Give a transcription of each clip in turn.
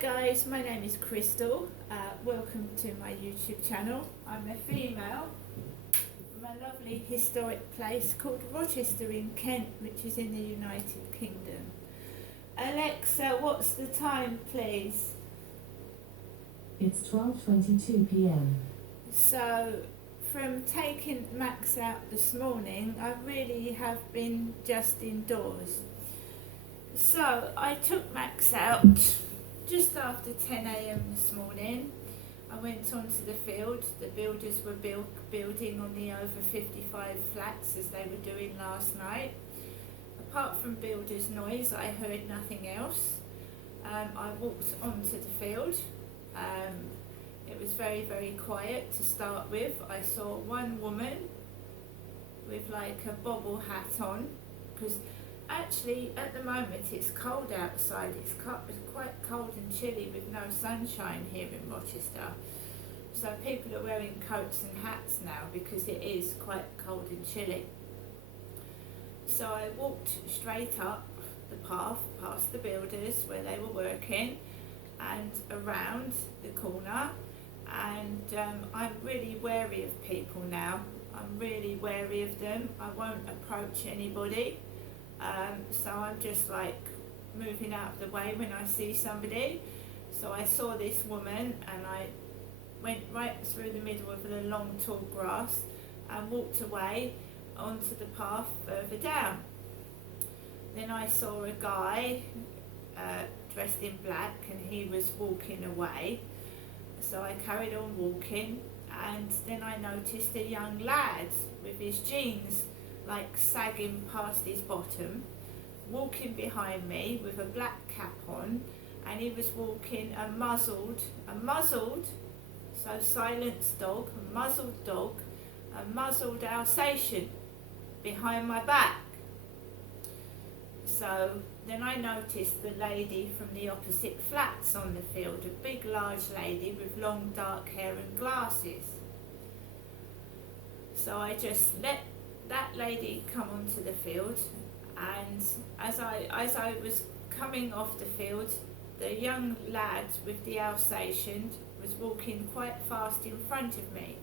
guys, my name is Crystal. Welcome to my YouTube channel. I'm a female from a lovely historic place called Rochester in Kent, which is in the United Kingdom. Alexa, what's the time, please? It's 12:22 p.m. So, from taking Max out this morning, I really have been just indoors. So, I took Max out just after 10 a.m. this morning. I went onto the field. The builders were building on the over 55 flats as they were doing last night. Apart from builders' noise, I heard nothing else. I walked onto the field. It was very, very quiet to start with. I saw one woman with like a bobble hat on, because actually at the moment it's cold outside. It's quite cold and chilly with no sunshine here in Rochester. So people are wearing coats and hats now because it is quite cold and chilly. So I walked straight up the path past the builders where they were working and around the corner, and I'm really wary of people now. I'm really wary of them. I won't approach anybody. So I'm just like moving out of the way when I see somebody. So I saw this woman and I went right through the middle of the long tall grass and walked away onto the path further down. Then I saw a guy dressed in black and he was walking away. So I carried on walking, and then I noticed a young lad with his jeans like sagging past his bottom, walking behind me with a black cap on, and he was walking a muzzled, so silenced dog, a muzzled Alsatian behind my back. So then I noticed the lady from the opposite flats on the field, a big large lady with long dark hair and glasses. So I just let that lady come onto the field, and as I was coming off the field, the young lad with the Alsatian was walking quite fast in front of me.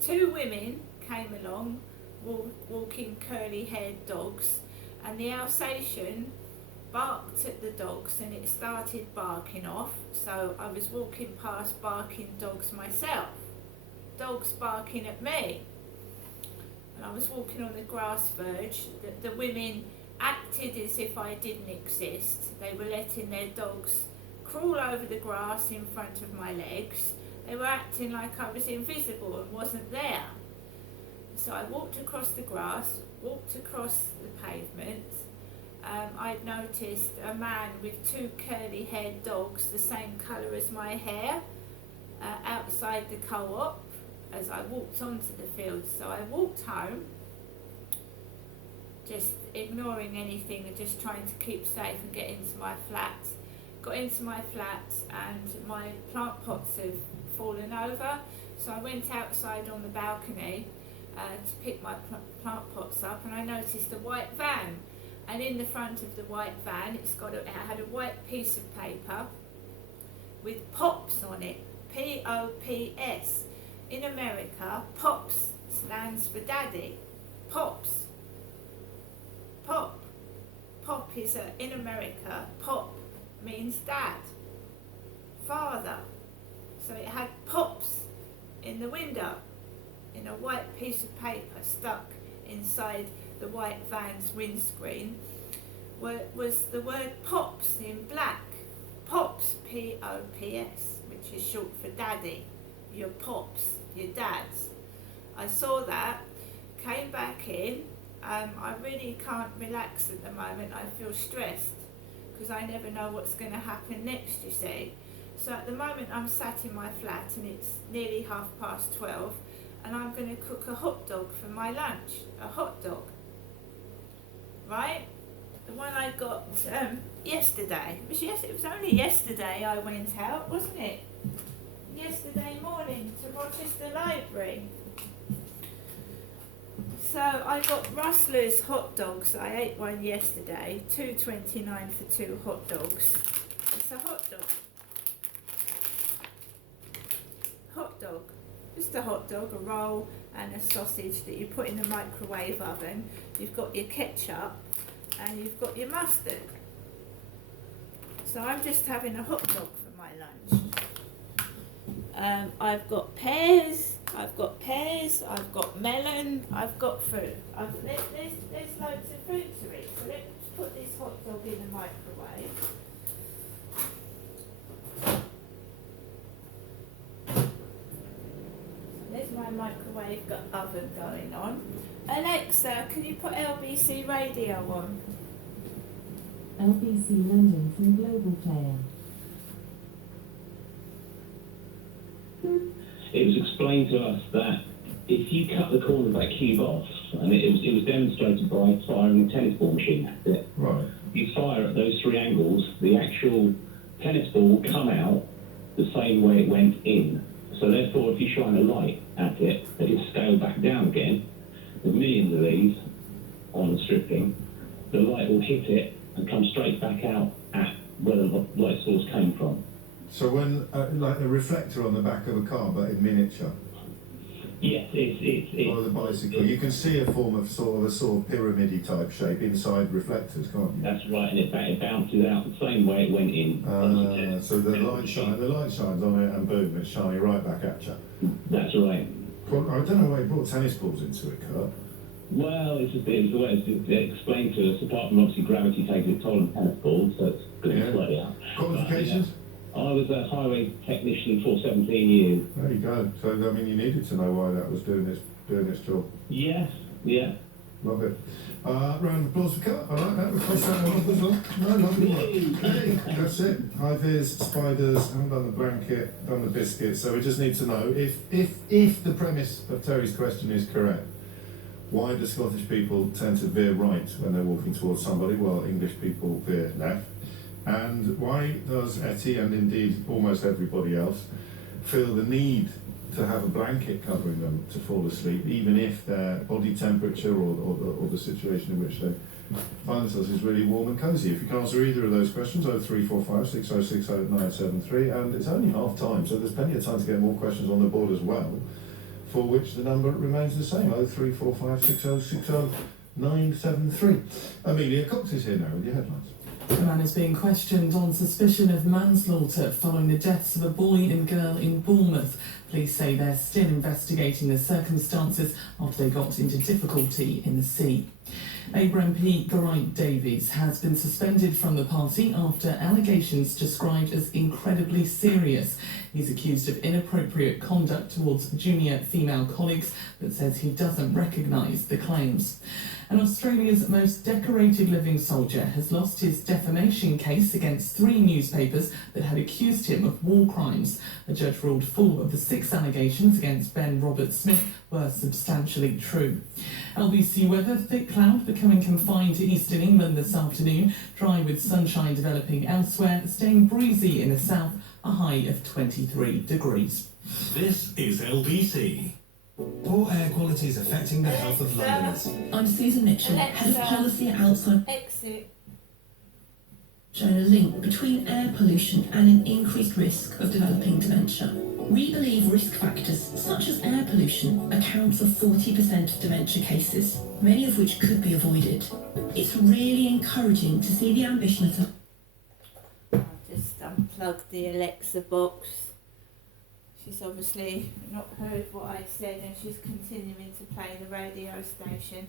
Two women came along walking curly haired dogs, and the Alsatian barked at the dogs and it started barking off. So I was walking past barking dogs myself, dogs barking at me. And I was walking on the grass verge. The women acted as if I didn't exist. They were letting their dogs crawl over the grass in front of my legs. They were acting like I was invisible and wasn't there. So I walked across the grass, walked across the pavement. I'd noticed a man with two curly haired dogs the same colour as my hair outside the co-op as I walked onto the field. So I walked home, just ignoring anything and just trying to keep safe and get into my flat. Got into my flat and my plant pots have fallen over. So I went outside on the balcony to pick my plant pots up, and I noticed a white van. And in the front of the white van, it had a white piece of paper with POPS on it, P-O-P-S. In America, POPS stands for daddy. POPS. Pop. Pop is in America, pop means dad, father. So it had POPS in the window, in a white piece of paper stuck inside the white van's windscreen, was the word POPS in black. POPS, P-O-P-S, which is short for daddy. Your pops, your dads. I saw that, came back in. I really can't relax at the moment. I feel stressed because I never know what's going to happen next, you see. So at the moment I'm sat in my flat and it's nearly 12:30, and I'm going to cook a hot dog for my lunch. A hot dog, right? The one I got yesterday. It was only yesterday I went out, wasn't it? Yesterday morning to Rochester Library. So I got Rustler's hot dogs. I ate one yesterday, $2.29 for two hot dogs. It's a hot dog. a hot dog, a roll, and a sausage that you put in the microwave oven. You've got your ketchup and you've got your mustard. So I'm just having a hot dog for my lunch. I've got pears, I've got melon, I've got fruit. There's loads of fruit to eat. So let's put this hot dog in the microwave. There's my microwave oven going on. Alexa, can you put LBC radio on? LBC London from Global Player. It was explained to us that if you cut the corner of that cube off, and it was demonstrated by firing a tennis ball machine at it. Right. You fire at those three angles, the actual tennis ball will come out the same way it went in. So therefore, if you shine a light at it, it will scale back down again. There's millions of these on the stripping. The light will hit it and come straight back out at where the light source came from. So when, like a reflector on the back of a car, but in miniature, Yes, it's or the bicycle, you can see a form of sort of pyramid-y type shape inside reflectors, can't you? that's right, and it bounces out the same way it went in. So the light shines on it, and boom, it's shining right back at you. That's right. Well, I don't know why he brought tennis balls into it, Kurt. Well, it's the way it's explained to us, apart from obviously gravity taking its toll on tennis balls, so it's going to slightly out. Qualifications? I was a highway technician for 17 years. There you go. So, I mean, you needed to know why that was doing its job. Yes, yeah. Love it. Round of applause for Kurt. I like that. We've crossed that one off as well. No, lovely work. Hey, that's it. High vis, spiders, haven't done the blanket, done the biscuit. So we just need to know if the premise of Terry's question is correct, why do Scottish people tend to veer right when they're walking towards somebody, while English people veer left? And why does Etty, and indeed almost everybody else, feel the need to have a blanket covering them to fall asleep, even if their body temperature or the situation in which they find themselves is really warm and cosy? If you can answer either of those questions, 0345 6060 973, and it's only half time, so there's plenty of time to get more questions on the board as well, for which the number remains the same, 0345 6060 973. Amelia Cox is here now with your headlines. A man is being questioned on suspicion of manslaughter following the deaths of a boy and girl in Bournemouth. Police say they're still investigating the circumstances after they got into difficulty in the sea. Labour MP Geraint Davies has been suspended from the party after allegations described as incredibly serious. He's accused of inappropriate conduct towards junior female colleagues, but says he doesn't recognise the claims. And Australia's most decorated living soldier has lost his defamation case against 3 newspapers that had accused him of war crimes. A judge ruled 4 of the 6 allegations against Ben Roberts-Smith were substantially true. LBC weather, thick cloud becoming confined to eastern England this afternoon, dry with sunshine developing elsewhere, staying breezy in the south, a high of 23 degrees. This is LBC. Poor air quality is affecting the health of Londoners. I'm Susan Mitchell, Head of Policy at Outside, Exit. showing a link between air pollution and an increased risk of developing dementia. We believe risk factors such as air pollution account for 40% of dementia cases, many of which could be avoided. It's really encouraging to see the ambition of I'll just unplug the Alexa box. She's obviously not heard what I said and she's continuing to play the radio station.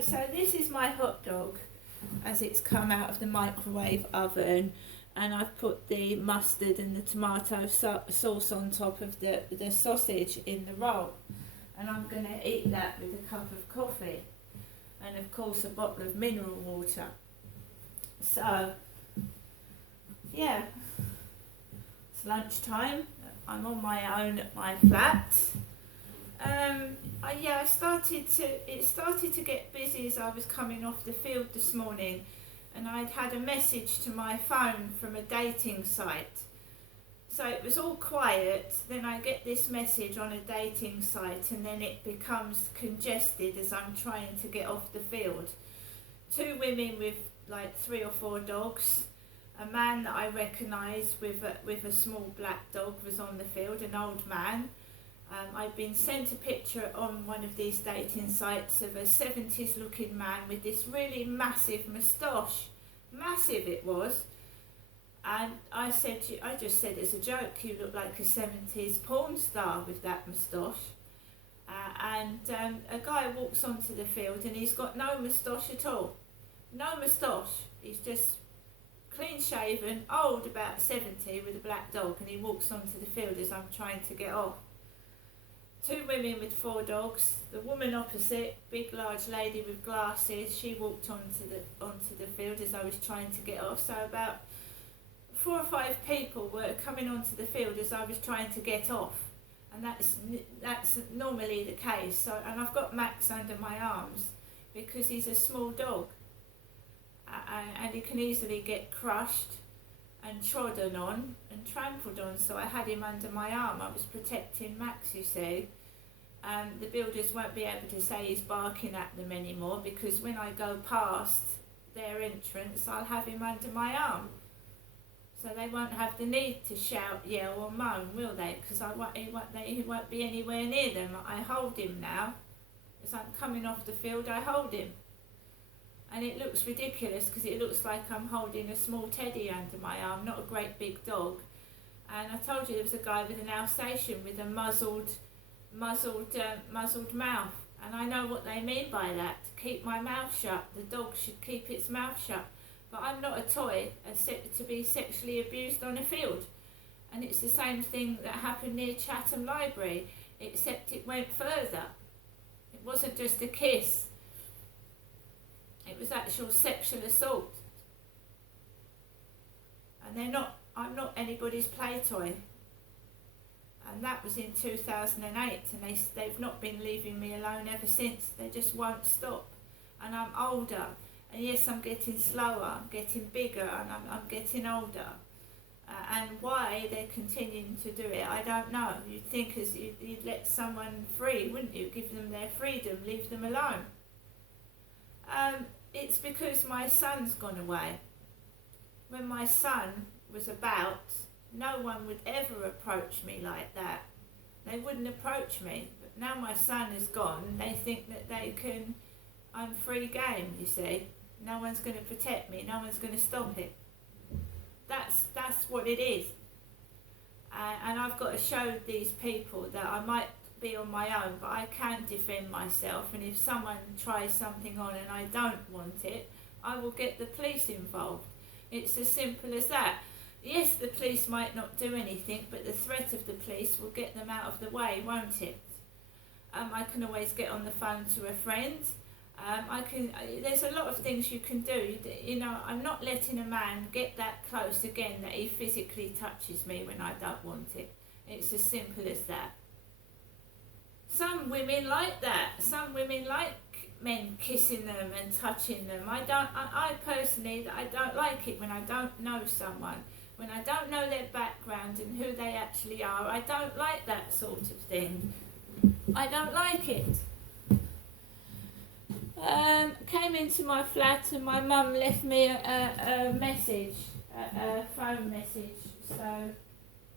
So this is my hot dog as it's come out of the microwave oven, and I've put the mustard and the tomato sauce on top of the sausage in the roll, and I'm going to eat that with a cup of coffee and of course a bottle of mineral water. So yeah, it's lunchtime. I'm on my own at my flat. It started to get busy as I was coming off the field this morning, and I'd had a message to my phone from a dating site. So it was all quiet, then I get this message on a dating site, and then it becomes congested as I'm trying to get off the field. 2 women with like 3 or 4 dogs. A man that I recognised with a small black dog was on the field, an old man, I'd been sent a picture on one of these dating sites of a 70s looking man with this really massive moustache. Massive it was. And I just said as a joke, you look like a 70s porn star with that moustache. A guy walks onto the field and he's got no moustache at all. No moustache. He's just clean shaven, old, about 70, with a black dog, and he walks onto the field as I'm trying to get off. 2 women with 4 dogs. The woman opposite, big large lady with glasses, she walked onto the field as I was trying to get off. So about 4 or 5 people were coming onto the field as I was trying to get off, and that's normally the case. So, and I've got Max under my arms because he's a small dog, and he can easily get crushed and trodden on and trampled on. So I had him under my arm. I was protecting Max, you see. The builders won't be able to say he's barking at them anymore, because when I go past their entrance, I'll have him under my arm. So they won't have the need to shout, yell or moan, will they? Because he won't be anywhere near them. I hold him now. As I'm coming off the field, I hold him. And it looks ridiculous because it looks like I'm holding a small teddy under my arm, not a great big dog. And I told you there was a guy with an Alsatian with a muzzled mouth. And I know what they mean by that. To keep my mouth shut. The dog should keep its mouth shut. But I'm not a toy to be sexually abused on a field. And it's the same thing that happened near Chatham Library, except it went further. It wasn't just a kiss. It was actual sexual assault. And I'm not anybody's play toy. And that was in 2008, and they've not been leaving me alone ever since. They just won't stop. And I'm older. And yes, I'm getting slower, I'm getting bigger, and I'm getting older. And why they're continuing to do it, I don't know. You'd think you'd let someone free, wouldn't you? Give them their freedom, leave them alone. It's because my son's gone away. When my son was about, no one would ever approach me like that. They wouldn't approach me. But now my son is gone, they think that I'm free game, you see. No one's going to protect me. No one's going to stop it. That's what it is. And I've got to show these people that I might be on my own, but I can defend myself. And if someone tries something on and I don't want it, I will get the police involved. It's as simple as that. Yes, the police might not do anything, but the threat of the police will get them out of the way, won't it? I can always get on the phone to a friend. There's a lot of things you can do. You know, I'm not letting a man get that close again that he physically touches me when I don't want it. It's as simple as that. Some women like that. Some women like men kissing them and touching them. I personally don't like it when I don't know someone. When I don't know their background and who they actually are. I don't like that sort of thing. I don't like it. Came into my flat and my mum left me a message, a phone message. So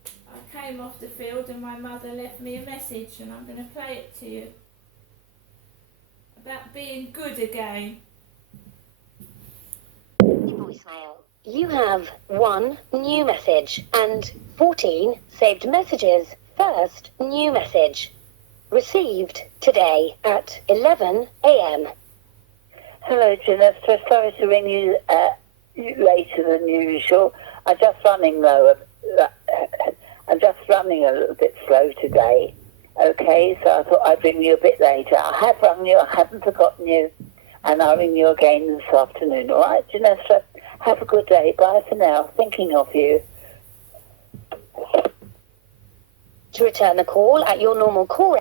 I came off the field and my mother left me a message, and I'm going to play it to you. About being good again. Voicemail. You have 1 new message and 14 saved messages. First new message. Received today at 11 a.m. Hello, Jennifer. Sorry to ring you later than usual. I'm just running low. I'm just running a little bit slow today. Okay, so I thought I'd ring you a bit later. I have rung you. I haven't forgotten you, and I'll ring you again this afternoon. All right, Jennifer. Have a good day. Bye for now. Thinking of you. To return the call at your normal call.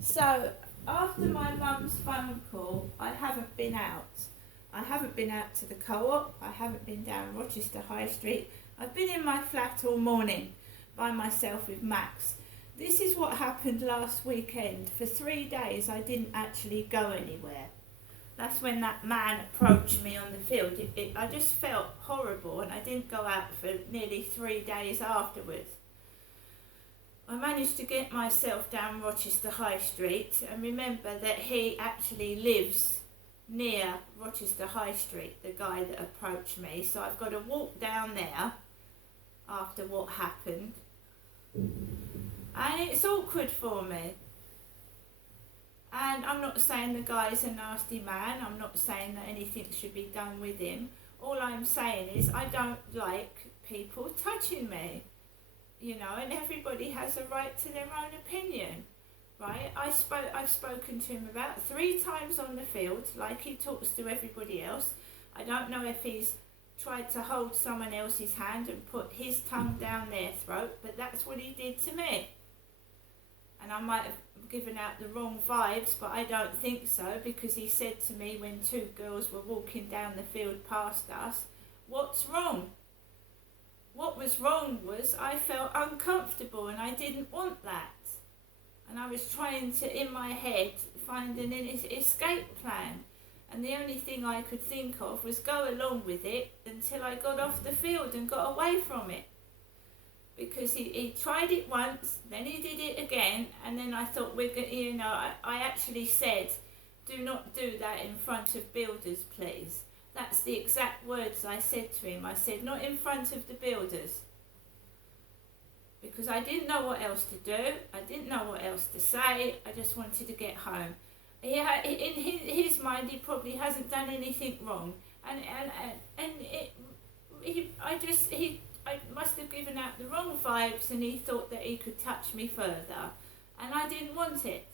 So, after my mum's phone call, I haven't been out. I haven't been out to the co-op. I haven't been down Rochester High Street. I've been in my flat all morning by myself with Max. This is what happened last weekend. For 3 days, I didn't actually go anywhere. That's when that man approached me on the field. I just felt horrible, and I didn't go out for nearly 3 days afterwards. I managed to get myself down Rochester High Street, and remember that he actually lives near Rochester High Street, the guy that approached me. So I've got to walk down there after what happened, and it's awkward for me. And I'm not saying the guy's a nasty man, I'm not saying that anything should be done with him. All I'm saying is I don't like people touching me, you know, and everybody has a right to their own opinion, right? I've spoken to him about 3 times on the field, like he talks to everybody else. I don't know if he's tried to hold someone else's hand and put his tongue down their throat, but that's what he did to me. And I might have given out the wrong vibes, but I don't think so, because he said to me when 2 girls were walking down the field past us, "What's wrong?" What was wrong was I felt uncomfortable, and I didn't want that. And I was trying to, in my head, find an escape plan. And the only thing I could think of was go along with it until I got off the field and got away from it. Because he tried it once, then he did it again, and then I thought, I actually said, "Do not do that in front of builders, please." That's the exact words I said to him. I said, "Not in front of the builders." Because I didn't know what else to do. I didn't know what else to say. I just wanted to get home. In his mind, he probably hasn't done anything wrong. I must have given out the wrong vibes, and he thought that he could touch me further, and I didn't want it.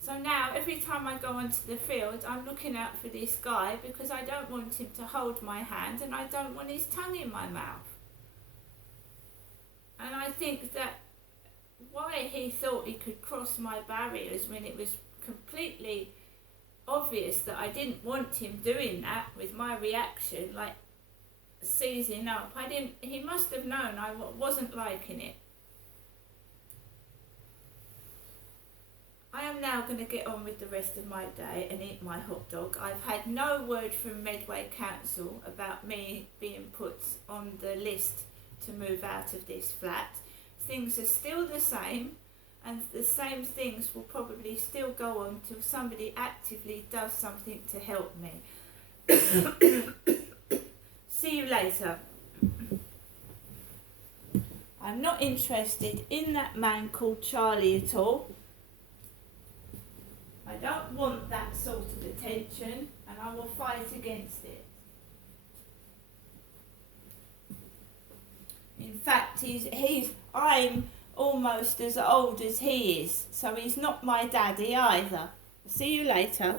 So now every time I go onto the field, I'm looking out for this guy, because I don't want him to hold my hand, and I don't want his tongue in my mouth. And I think that why he thought he could cross my barriers when it was completely obvious that I didn't want him doing that with my reaction, like seizing up. He must have known I wasn't liking it. I am now going to get on with the rest of my day and eat my hot dog. I've had no word from Medway Council about me being put on the list to move out of this flat. Things are still the same, and the same things will probably still go on till somebody actively does something to help me. See you later. I'm not interested in that man called Charlie at all. I don't want that sort of attention, and I will fight against it. In fact, I'm almost as old as he is, so he's not my daddy either. See you later.